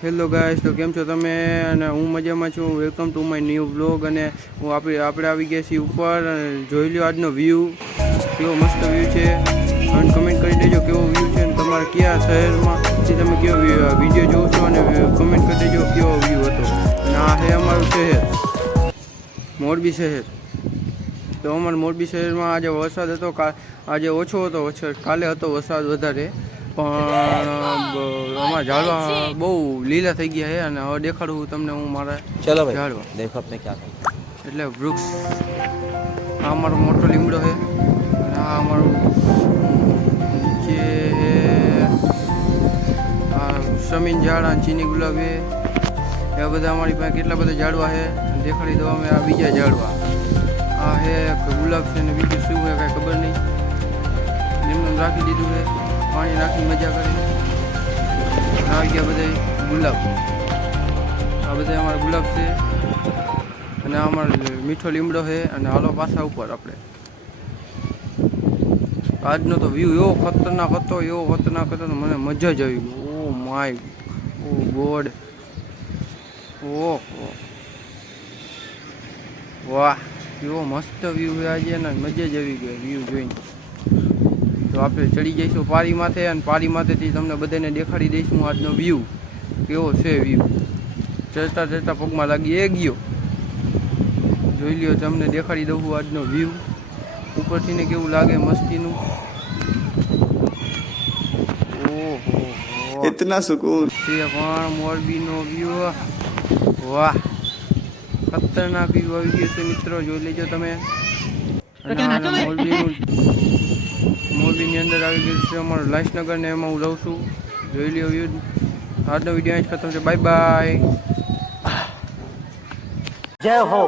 Hello guys, તો કેમ છો તમે? અને હું મજામાં છું. Welcome to my new blog. અને આપણે આવી ગયા છીએ ઉપર. જોઈ લો આજનો વ્યૂ, કેવો મસ્ત વ્યૂ છે. અને કમેન્ટ કરી દેજો કેવો વ્યૂ છે અને તમારા કયા શહેરમાંથી તમે કેવો વિડીયો જોવો છો, અને કમેન્ટ કરી દેજો કેવો વ્યૂ હતો. અને આ છે અમારું શહેર, મોરબી શહેર. તો અમારા મોરબી શહેરમાં આજે વરસાદ હતો. આજે ઓછો હતો વરસાદ, કાલે હતો વરસાદ વધારે. પણ અમારા ઝાડવા બહુ લીલા થઈ ગયા છે. અને હવે દેખાડું તમને હું મારા ઝાડવા. देखो अपने क्या करना એટલે વૃક્ષ, આ અમારો મોટો લીમડો છે. અને આ અમારું નીચે આ સમીન ઝાડ અને ચીની ગુલાબ છે. એવા બધા અમારી પાસે કેટલા બધા ઝાડવા છે. દેખાડી દો અમે આ બીજા ઝાડવા. આ છે ગુલાબ છે ને બીજું શું છે કાંઈ ખબર નહીં. એમને રાખી દીધું છે, પાણી નાખી મજા કરી. આવી ગયા બધા ગુલાબ. આ બધા અમારા ગુલાબ છે. અને આ અમારો મીઠો લીમડો છે. અને હાલો પાછા ઉપર આપણે. આજનો તો વ્યૂ એવો ખતરનાક હતો, મને મજા જ આવી ગઈ. ઓ માય ગોડ, ઓહ વાહ, એવો મસ્ત વ્યૂ છે આજે ને મજા જ આવી ગઈ વ્યૂ જોઈને. તો આપણે ચડી જઈશું પારી માથે, અને પારી માથેથી તમને બધાને દેખાડી દઈશું આજનો વ્યૂ કેવો છે. વ્યૂ ચડતા પગમાં લાગી ગયો. જોઈ લ્યો, તમને દેખાડી દઉં આજનો વ્યૂ ઉપરથી ને કેવું લાગે મસ્તીનું. ઓહો, इतना सुकून તે પણ મોરબીનો વ્યૂ. વાહ, ખતરનાક વ્યૂ આવી ગયો છે મિત્રો, જોઈ લેજો તમે. અને મોરબીની અંદર આવી ગયું છે અમારું લાસનગર, ને એમાં હું રહું છું. જોઈ લ્યો વ્યૂ. આજનો વિડીયો અહીં જ ખતમ છે. Bye bye. जय हो।